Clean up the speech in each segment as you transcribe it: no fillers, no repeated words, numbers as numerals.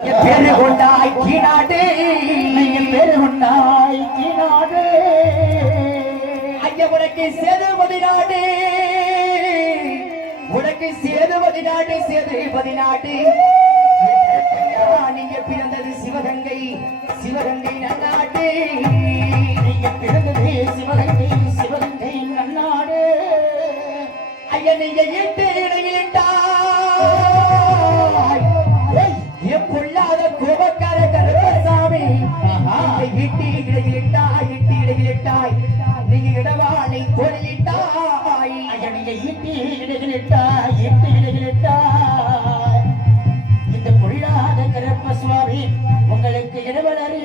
பேரு கொண்டாய் கீநாடு பேரு கொண்டாய் கீநாடு ஐயா உனக்கு சேதுபதி நாடு உனக்கு சேதுபதி நாடு சேதுபதி நாடு நீங்க பிறந்தது சிவகங்கை சிவகங்கை நன்னாடு நீங்க பிறந்தது சிவகங்கை சிவகங்கை நன்னாடு ஐயா நீங்க எட்டு இடையிலிட்டா பொல்லாத கோபக்கார கருப்பசாமி இட்டி இடையிலிட்டாய் இட்டி இடையிலிட்டாய் நீங்க இடவாளை தொழிலிட்டாய் நீங்க இட்டி இடையிலிட்டாய் இட்டி இடையிலிட்டாய் இந்த பொல்லாத கருப்பசுவாமி உங்களுக்கு இடவளரி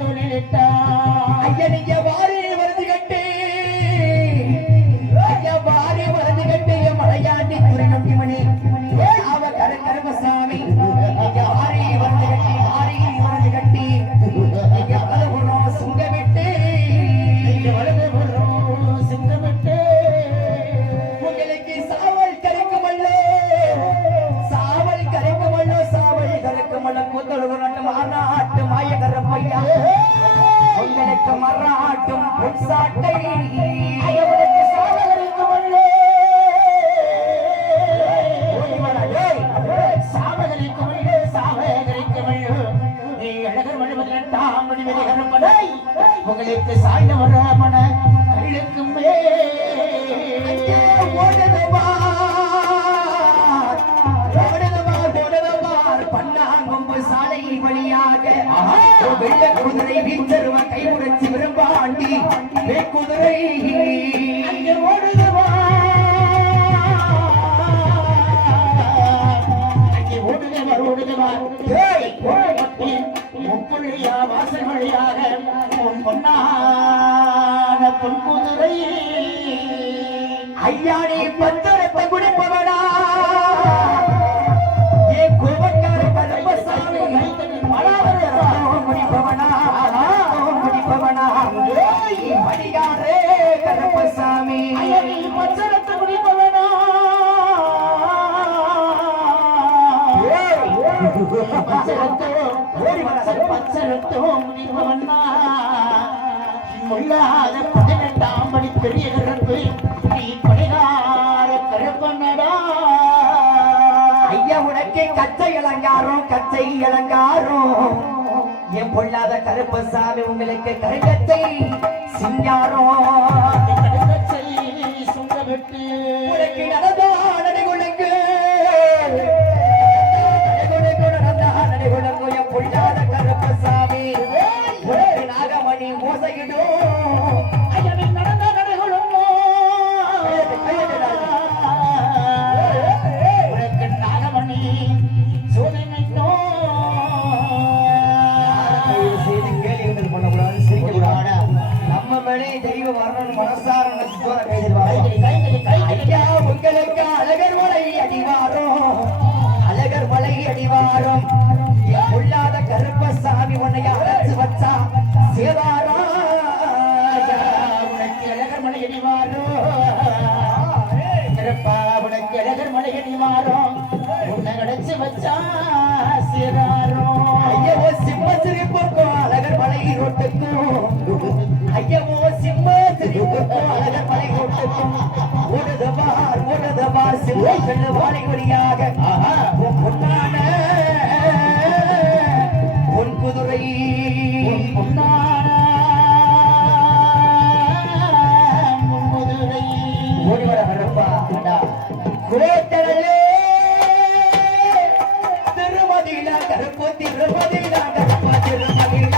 தொழிலிட்டாய் ஐயா நீங்க வாரி வருது கட்டி ஐயா வாரி வருது கட்டி மலையாண்டி துறை மணி அவ கருப்பசாமி உங்களுக்கு மராட்டும் பொன்சாட்டை உங்களுக்கு சாய்ந்த வராமன கைகளுக்கும் பன்னாங்கொம்பு சாலை வழியாக வெள்ள குதிரை வீச்சருவ கைமுறைச்சி விரும்பாண்டி குதிரை ஓடுதவா ஓடுதவர் ஓடுதவார் முப்புள்ளியா வாசல் வழியாக பொன்னான பொன்குதிரை ஐயா நீ பத்திரத்தை குடிப்பவனா ஏ கோபக்கார கருப்பசாமி முடிப்பவனா முடிப்பவனா மடியாரே கருப்பசாமி நீ பத்திரத்தை குடிப்பவனா பச்சரத்தோம் முடிப்பவனா முள்ளாத 18ஆம் படி பெரிய கருப்பு நீ பணிகார கருப்பனடா ஐயா உனக்கு கச்சை இளங்காரம் என் பொல்லாத கருப்பசாமி உங்களுக்கு கருக்கச்சை சிங்காரம் கருக்கச்சை சுங்க விட்டு உனக்கு நடந்தா நடைகுளுக்கு நடைகுளுக்கு என் பொல்லாத கருப்பசாமி உனக்கு நாகமணி மோசையிடும் ஐயனின் நடந்த நடைகுளுக்கு உனக்கு நாகமணி சோதனைனோ நம்ம மேலே தெய்வம் வரணும் மனசார உங்களுக்கு அழகர் மலை அடிவாரம் பொல்லாத கருப்பசாமி உன்னை அழைச்சு வச்சா சேவாரா உனக்கு அழகர் மலை அடிவாரம் உனக்கு அழகர் மலை அடிவாரம் உன்னை அழைச்சு வச்சா சேவாரம் ஐயோ சிம்ம சிரிப்புக்கும் அழகர் மலை ரோட்டுக்கும் ஐயோ சிம்ம சிரிப்புக்கும் அழகர் மலை ரோட்டுக்கும் ஓடுதபார் சிம்ம வாழை வழியாக பொன்னான பொன் குதிரை பொன்னான முன்குதிரை ஓடிவர வரப்பா கோட்டலே திருமதியில கருப்பு திருமதியில கருப்பா திருமதியில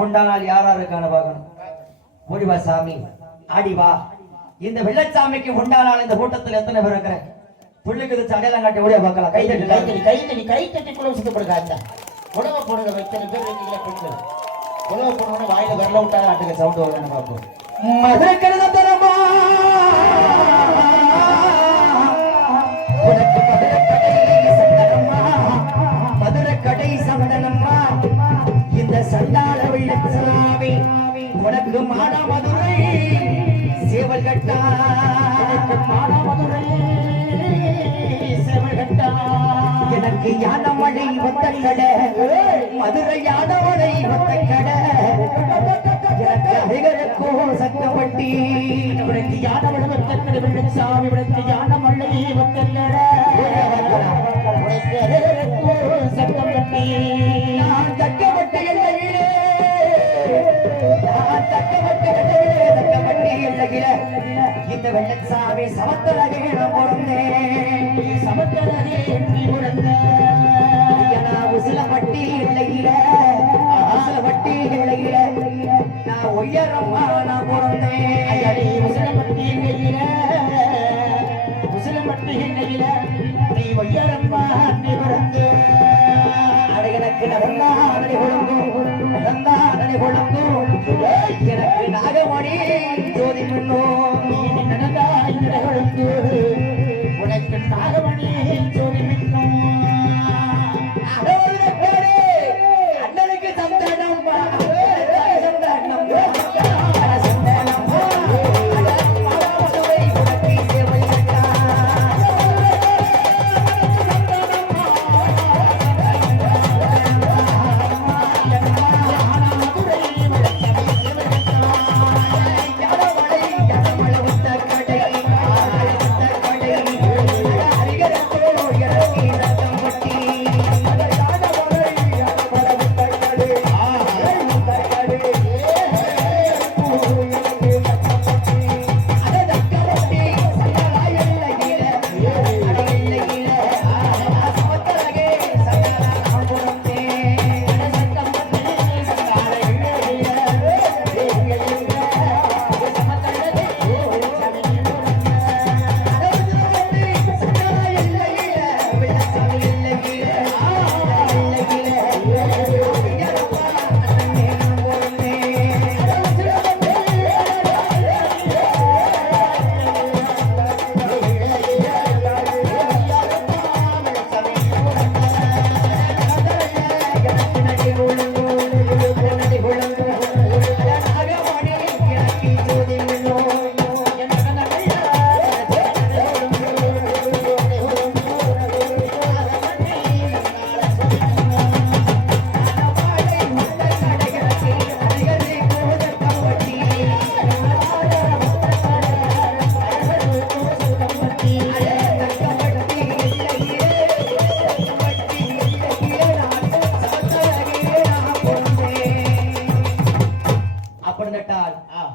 உண்டானால் யாரா இருக்கான்னு பார்க்கணும். ஓடிவா சாமி, ஆடி வா. இந்த வெள்ளச்சாமிக்கு உண்டானால் இந்த கூட்டத்தில் எத்தனை பேர் இருக்கிறேன்? புள்ளிக்கு சடையெல்லாம் காட்டி ஓடியா பார்க்கலாம். கை தட்டி கை தட்டி குழவு சுத்தப்படுங்க. உணவை போடுற வைத்தனை பேர் இருக்கீங்களா பெண்கள்? உணவு போடுறோன்னு வாயில வரல விட்டா ஆட்டுக்க சவுண்ட் வருதுன்னு பார்ப்போம். மதுரை கருத தரமா உனக்கு மதுரை கடை சந்தனம்மா இந்த சண்டாள வெள்ளச்சாமி உனக்கு மாடா மதுரை சேவல் கட்டா மாடா மதுரை சேவல் கட்டா எனக்கு யானமழை வந்த கடை மதுரை யானமழை வந்த கடை எனக்கு அழகரக்கோ சக்கப்பட்டி உனக்கு யானமழை வந்த கடை வெள்ளச்சாமி உனக்கு யானமழை வந்த கடை உனக்கு அழகரக்கோ சக்கப்பட்டி நான் தக்கப்பட்டு எல்லையிலே நான் தக்கப்பட்டு எல்லையிலே இந்த வெள்ளச்சாமி சமத்தரகே நான் பிறந்தேன் சமத்தரகே எண்ணி உசிலப்பட்டி இல்லையில உசிலப்பட்டி இல்லையில நான் உயரம்மா நான் பிறந்தேன் உசிலப்பட்டி இல்லையில உசிலப்பட்டி இல்லையில நீ உயரம்மா நீ பிறந்து எனக்கு நடந்தா நடி கொழுங்கும் நடந்தா நடி கொழுங்கும் எனக்கு நாகமணி ஜோதி மின்னும் நீ நடந்தா நடி கொழுங்கு உனக்கு நாகமணி ஜோதி மின்னும்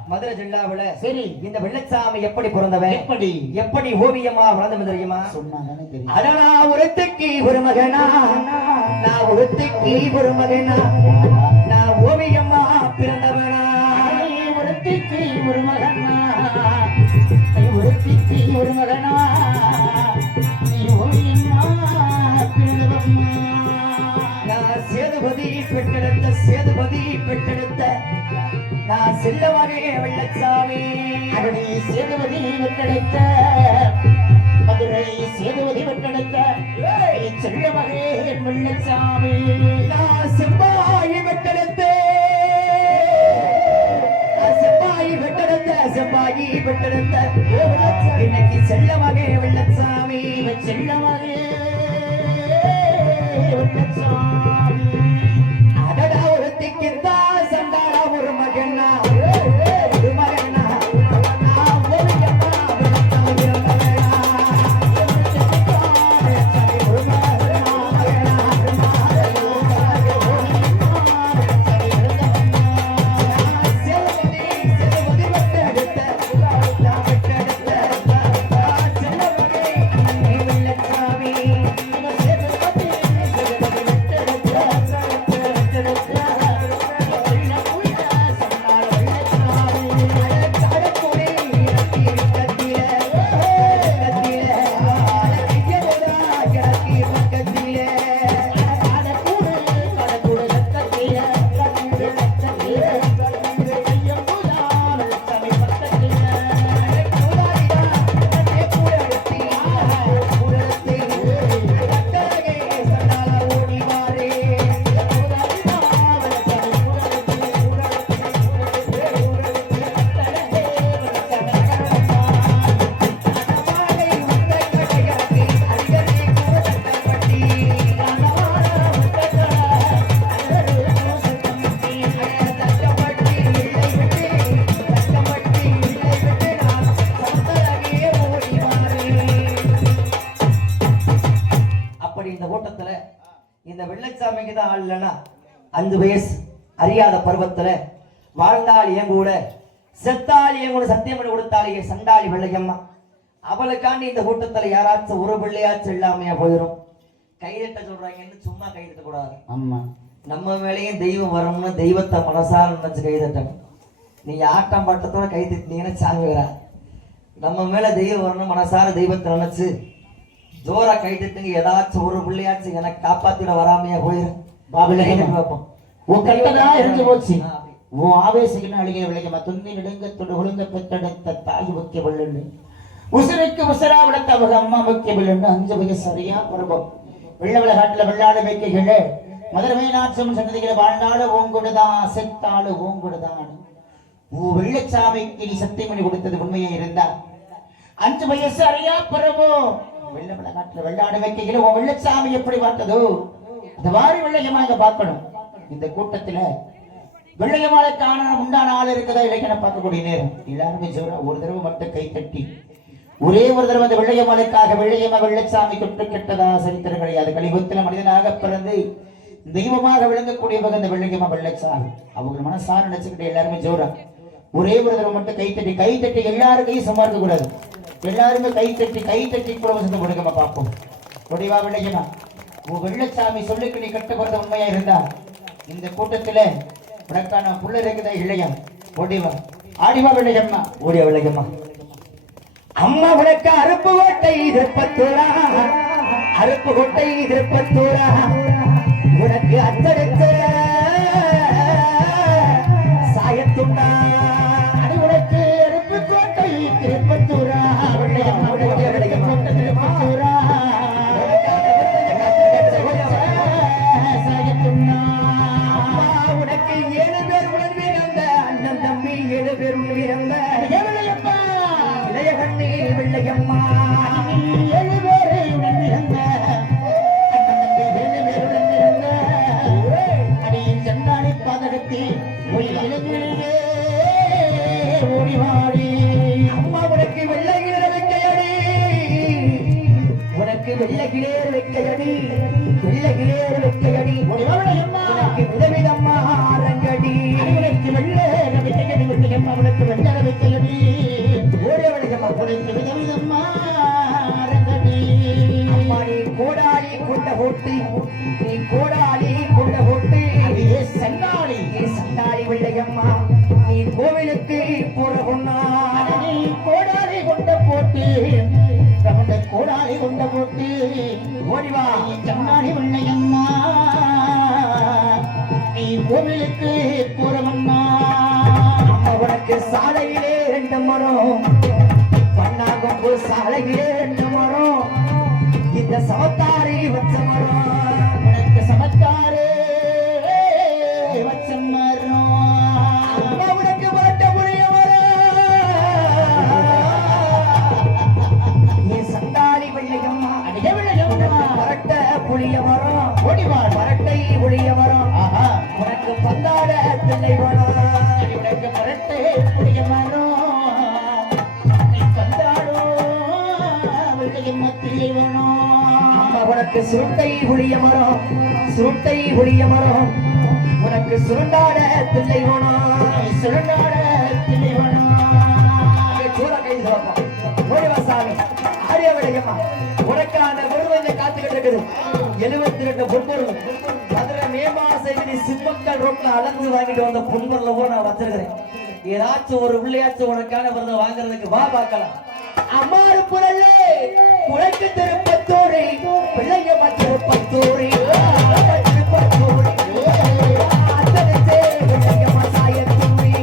மதுரை ஜில்லாவுல சரி இந்த வெள்ளச்சாமி எப்படி பிறந்தவன் எப்படி ஓவியமா வளர்ந்தவன் தெரியுமா? சொன்னானே தெரியும். அடனா ஒருத்திக்கு ஒரு மகனா நான் ஒருத்திக்கு ஒரு மகனா நான் ஓவியமா பிறந்தவனா ஒருத்திக்கு ஒரு மகனா ஒருத்திக்கு ஒரு மகனா நீ ஓவியமா பிறந்தவம்மா நான் சேதுபதி பெற்றெடுத்த நான் செல்லவரே வெள்ளச்சாமி அருணி சேதுபதி வெற்றெடுத்த மதுரை சேதுபதி வெற்றெடுத்த செல்லவரே வெள்ளச்சாமி நான் செவ்வாயி வெற்றெடுத்த இன்னைக்கு செல்லவரே வெள்ளச்சாமி செல்லவரே வெள்ளச்சாமி அடடா ஒருத்திக்குத்தான் சண்டாளா ஒரு மகனா ஒரு மகனா அப்படி இந்த ஓட்டத்துல இந்த வெள்ளச்சாமிக்கு தான் ஆள் இல்லைன்னா 5 வயசு அறியாத பருவத்துல வாழ்ந்தாள் என் கூட செத்தாள் என் கூட சத்தியம் பண்ணி கொடுத்தாள் சண்டாளி வெள்ளையம்மா. அவளுக்காண்டி இந்த கூட்டத்துல யாராச்சும் ஒரு பிள்ளையாச்சும் இல்லாமையா போயிடும். கைதட்ட சொல்றாங்கன்னு சும்மா கைதட்ட கூடாது. ஆமா, நம்ம மேலேயும் தெய்வம் வரணும்னு தெய்வத்தை மனசார நினைச்சு கைதட்டணும். நீங்க ஆட்டம் பாட்டத்தோட கை தட்டினீங்கன்னா சாமி வரா. நம்ம மேல தெய்வம் வரணும் மனசார தெய்வத்தை நினைச்சு ஜோரா கை தட்டுங்க. ஏதாச்சும் ஒரு பிள்ளையாச்சும் எனக்கு காப்பாத்திட வராமையா போயிடும். வைப்போம். உன் கட்டதா இருந்து போச்சு. உன் ஆவேசிக்கணும் அழுகிய விளையமா துந்தி நெடுங்கத்தோடு ஒழுங்க பெற்றெடுத்த தாய் முக்கிய வில்லு உசுருக்கு உசரா விடத்த அவங்க அம்மா முக்கிய வில்லுன்னு 5 வயசு சரியா பருவம். வெள்ள விளையாட்டுல வெள்ளாடு வைக்கைகளே மதுரமே நாட்சம் சன்னதிகளை வாழ்ந்தாலும் ஓங்குடுதான் செத்தாலும் ஓங்குடுதான். வெள்ளச்சாமிக்கு நீ சத்தியமணி கொடுத்தது உண்மையே இருந்தா 5 வயசு அறியா பருவம். வெள்ள விளையாட்டுல வெள்ளாடு வைக்கைகளே உன் வெள்ளச்சாமி எப்படி பார்த்ததோ அந்த வாரி வெள்ளையமாக பார்க்கணும். இந்த கூட்டத்துல வெள்ளையமாலை காண உண்டான ஆள் இருக்குதா இல்லைன்னு பார்க்கக்கூடிய நேரம் எல்லாருமே ஜோரா ஒரு தடவை மட்டும் கை தட்டி ஒரே ஒரு தடவை அந்த வெள்ளையமாலைக்காக வெள்ளையம்மா வெள்ளச்சாமி தொட்டு கெட்டதா சரித்திரம் கிடையாது. கலிபுத்தில மனிதனாக பிறந்து தெய்வமாக விளங்கக்கூடியவங்க அந்த வெள்ளையம்மா வெள்ளச்சாமி. அவங்க மனசார நினைச்சுக்கிட்டு எல்லாருமே ஜோரா ஒரே ஒரு தடவை மட்டும் கை தட்டி எல்லாரும் கையும் சம்பாதிக்க கூடாது. எல்லாருமே கை தட்டி குடும்பத்தை கொடுக்கமா பார்ப்போம். முடிவா வெள்ளையம்மா உன் வெள்ளச்சாமி சொல்லுக்கு நீ கட்டப்படுற உண்மையா இருந்தா இந்த கூட்டத்துல உனக்கான புள்ள இருக்குதா இல்லையா? ஓடிவா ஆடிவா வெள்ளையம்மா. ஓடியா வெள்ளையம்மா. அம்மா உனக்கு அருப்பு கோட்டை திருப்பத்தூரா அருப்பு கோட்டை திருப்பத்தூரா உனக்கு அச்சடித்த சாயத்துண்டா அது உனக்கு அருப்பு கோட்டை திருப்பத்தூரா வெள்ளையம்மா வெள்ளையம்மா திருப்பத்தூரா உனக்கு 7 பேர் உடன் பிறந்த அண்ணன் தம்பி 7 பேர் உடன் பிறந்த இளைய கண்ணி வெள்ளையம்மா 7 பேரை உடன் பிறந்த அண்ணன் தம்பி 7 பேருடன் பிறந்த அடியின் சென்னாடி பாதகத்தி ஓடிவாடி. அம்மா உனக்கு வெள்ளை கிளர் வைக்கையடி உனக்கு வெள்ளை கிளர் வைக்கையடி வெள்ளை கிளர் வைக்கையடி உனக்கு விதவிதம்மா அரங்கடி உனக்கு வெள்ளை வைக்கையடி வெள்ளையம்மா உனக்கு வெள்ளை வைக்கையடி ஓடிய வெள்ளையம்மா உனக்கு விதவிதம்மா அரங்கடி. அம்மா நீ கோடாளி கொண்ட போட்டு நீ கோடாளி கொண்ட போட்டு அடியே சண்டாளி நீ சண்டாளி வெள்ளையம்மா நீ கோவிலுக்கு போற பொண்ணா நீ கோடாலி கொண்ட போட்டு பிரபண்ட கோடாலி கொண்ட போட்டு ஓடிவா கண்ணாடி வெள்ளையம்மா நீ கோவிலுக்கு போறவண்ணா. உனக்கு சாலையிலே 2 மரம் பண்ணாங்கொம்பு சாலையிலே 2 மரம் இந்த சமத்தாரி வச்ச மரம் உனக்கு சமத்தாரே வச்ச மரம் உனக்கு வட்ட புளிய நீ சண்டாளி வெள்ளையம்மா அடிய வெள்ளையம்மா வரட்ட புளிய மரம் ஓடிவார் வரட்டை புளிய மரம் ஆஹா உனக்கு பந்தாட பிள்ளை மரம் உனக்கு மரட்டே புளிய மரம் நீ கந்தாடோ வெள்ளையம்மா திரிய வேணும். உனக்கு சுருட்டை புளிய மரம் சுருட்டை புளிய மரம் உனக்கு சுருண்டாட பிள்ளை வேணும் சுருண்டாட திரிய வேணும். சூற கை சாமி ஆரிய விளையம்மா உனக்கு அந்த பொருள் காத்துக்கிட்டு இருக்குது 72 பொன்பொருள் மதுரை மே மாசம் சிம்மக்கல் ரோட்ல அளந்து வாங்கிட்டு வந்த பொன்பொருள் கூட நான் வச்சிருக்கிறேன். ஏதாச்சும் ஒரு பிள்ளையாச்சும் உனக்கான விருதை வாங்குறதுக்கு வா பார்க்கலாம். அம்மாறு புரளே உனக்கு திருப்பத்தூரி பிள்ளையம்மா திருப்பத்தூரி திருப்பத்தூரி அத்தனை பிள்ளையம்மா சாயத்தூரி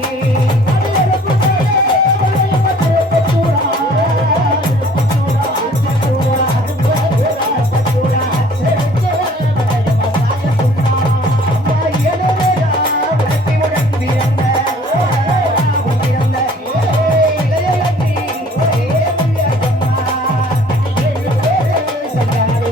சண்டாளி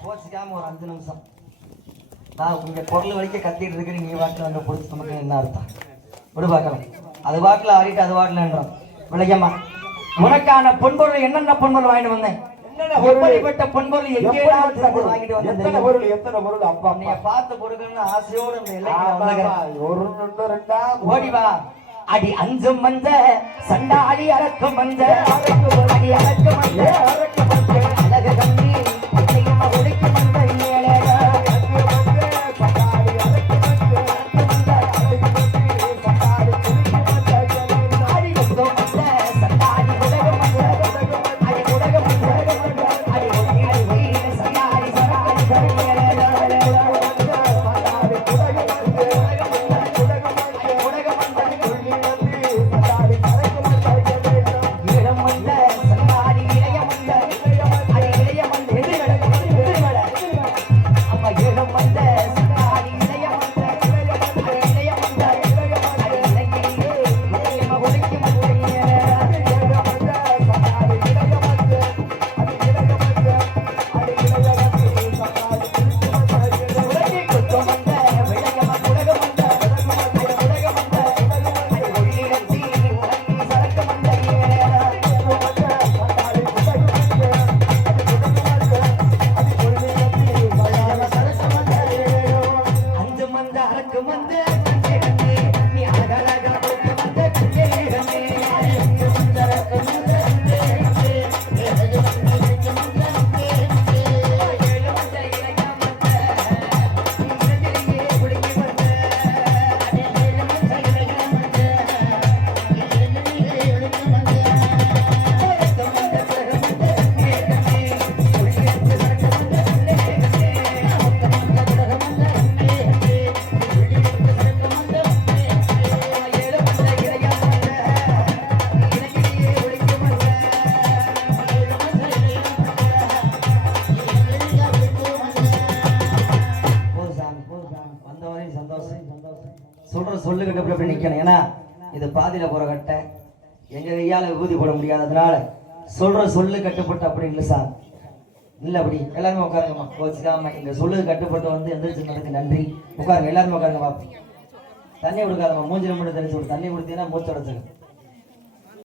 கோச்சிக்காம ஒரு 5 நிமிஷம் நான் உங்க பொருள் வரைக்கும் கத்திட்டு இருக்கு நீ வாட்டில் வந்து பிடிச்சி நமக்கு என்ன அர்த்தம் விடு பார்க்கலாம் அது வாட்டில் ஆடிட்டு அது வாட்டில்ன்றோம் விளையம்மா உனக்கான பொன்பொருள் என்னென்ன பொன்பொருள் வாங்கிட்டு வந்தேன் எப்படிப்பட்ட பொன்பொருள் எங்கே வாங்கிட்டு வந்தேன் எத்தனை பொருள் அப்பா நீங்க பார்த்து கொடுக்கணும்னு ஆசையோடு இந்த எல்லைக்கு ஓடி வா அடி 5 மஞ்ச சண்டாடி அரக்கு மஞ்ச அடி அரக்கு மஞ்ச அழகு கண்ணி ஒடுக்கி மஞ்ச சொல்லு கட்ட அப்படி நிக்கணும் ஏன்னா இது பாதியில போற கட்டை எங்க கையால விபூதி போட முடியாததுனால சொல்லு கட்டுப்பட்டு அப்படி இல்லை சார் இல்ல அப்படி எல்லாருமே உட்காருங்கம்மா கோச்சிக்காம இந்த சொல்லு கட்டுப்பட்டு வந்து எந்திரிச்சுனதுக்கு நன்றி உட்காருங்க எல்லாருமே உட்காருங்க பாப்போம் தண்ணி கொடுக்காதம்மா மூஞ்சில மட்டும் தெரிஞ்சு விடு தண்ணி கொடுத்தீங்கன்னா மூச்சு உடச்சுங்க